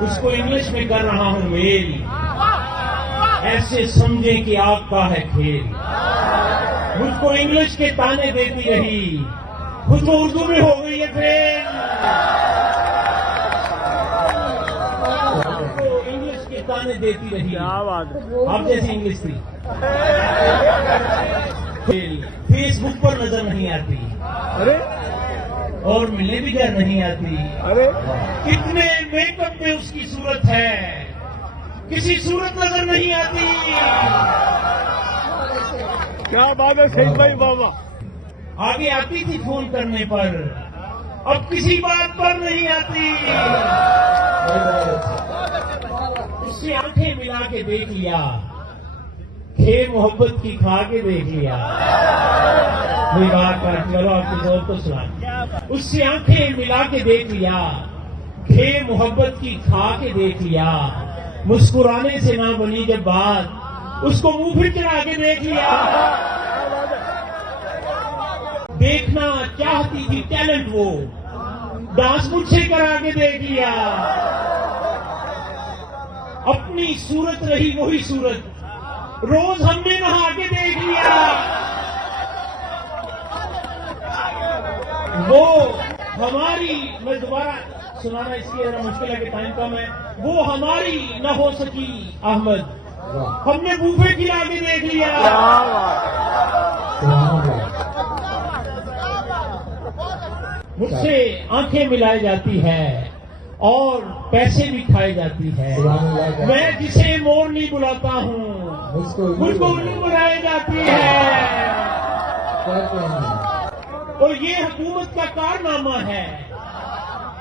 उसको इंग्लिश में कर रहा हूं मेल, ऐसे समझे कि आपका है खेल। मुझको इंग्लिश के ताने देती रही, खुद को उर्दू में हो गई है फेल। मुझको इंग्लिश के ताने देती रही, क्या बात है। आप जैसी इंग्लिश थी। फेसबुक पर नजर नहीं आती, अरे और मिलने भी घर नहीं आती। अरे कितने मेकअप में उसकी सूरत है, किसी सूरत नजर नहीं आती। क्या बात है शहीद भाई बाबा। आगे आती थी फोन करने पर, अब किसी बात पर नहीं आती। उससे आंखें मिला के देख लिया, खे मोहब्बत की खा के देख लिया। कोई बात कर, चलो आपकी जोर तो सुना। उससे आंखें मिला के देख लिया, खे मोहब्बत की खा के देख लिया। मुस्कुराने से ना बनी जब बात, उसको मुंह फिर चढ़ा के देख लिया। देखना चाहती थी टैलेंट वो, डांस मुझसे करा के देख लिया। अपनी सूरत रही वही सूरत, रोज हमने नहा के देख लिया। वो हमारी, मैं दोबारा सुनाना इसलिए जरा मुश्किल है कि टाइम कम है। वो हमारी न हो सकी अहमद, हमने बूफे खिला के देख लिया। मुझसे आंखें मिलाई जाती है और पैसे भी खाई जाती है। मैं जिसे मोरनी बुलाता हूँ, मुझको उल्लू बुलाई जाती है। और ये हुकूमत का कारनामा है,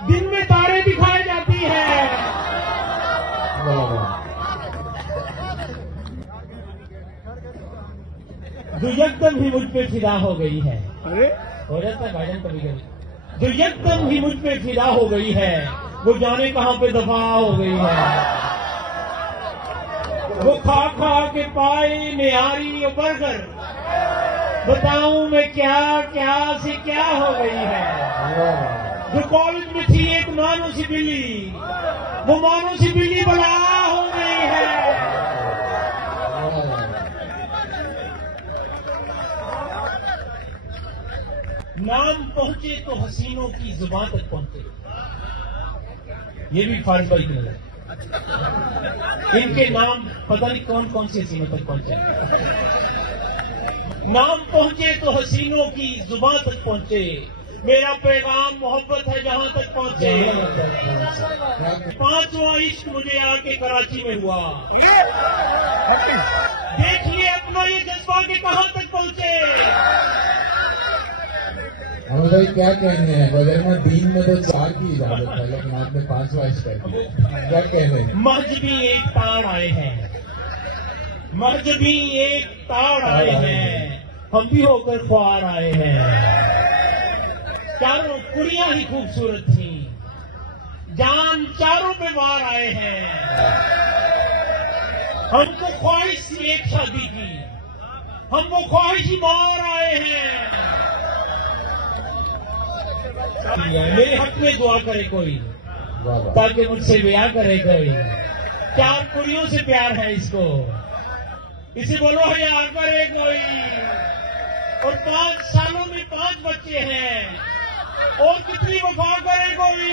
दिन में तारे दिखाई जाती है। जो एकदम ही मुझ पे फिदा हो गई है। अरे हो जाता है भाईजान कभी कभी। जो एकदम ही मुझ पे फिदा हो गई है, वो जाने कहां पे दफा हो गई है। वो खा खा के पाई निहारी और बर्गर, बताऊं मैं क्या क्या से क्या हो गई है। जो कॉलेज में थी एक मानो सी बिल्ली, वो मानो सी बिल्ली बड़ा हो गई है। नाम पहुंचे तो हसीनों की जुबान तक पहुंचे, ये भी फारिस भाई की नजर। इनके नाम पता नहीं कौन कौन सी हसीनों तक पहुंचे। नाम पहुंचे तो हसीनों की जुबान तक पहुंचे, मेरा पैगाम मोहब्बत है जहां तक पहुंचे। पांचवा इश्क मुझे आके कराची में हुआ, देखिए अपना ये जज्बा के कहां तक पहुंचे। हम भाई क्या कहने हैं, बगैर दीन में तो 4 की इजाजत है, लेकिन आपने 5वां इश्क कर दिया। क्या कहने हैं? मर्ज भी एक ताड़ आए हैं, मर्ज भी एक ताड़ आए हैं, हम भी होकर ख्वार आए हैं। चारों कुड़ियां ही खूबसूरत थी, जान चारों पे वार आए हैं। हमको ख्वाहिश थी एक शादी की, हम वो ख्वाहिश ही मार आए हैं। मेरे हक में दुआ करे कोई, ताकि मुझसे ब्याह करे कोई। 4 कुड़ियों से प्यार है इसको, इसे बोलो हया करे कोई। और 5 सालों में 5 बच्चे हैं, और कितनी वफा करे कोई।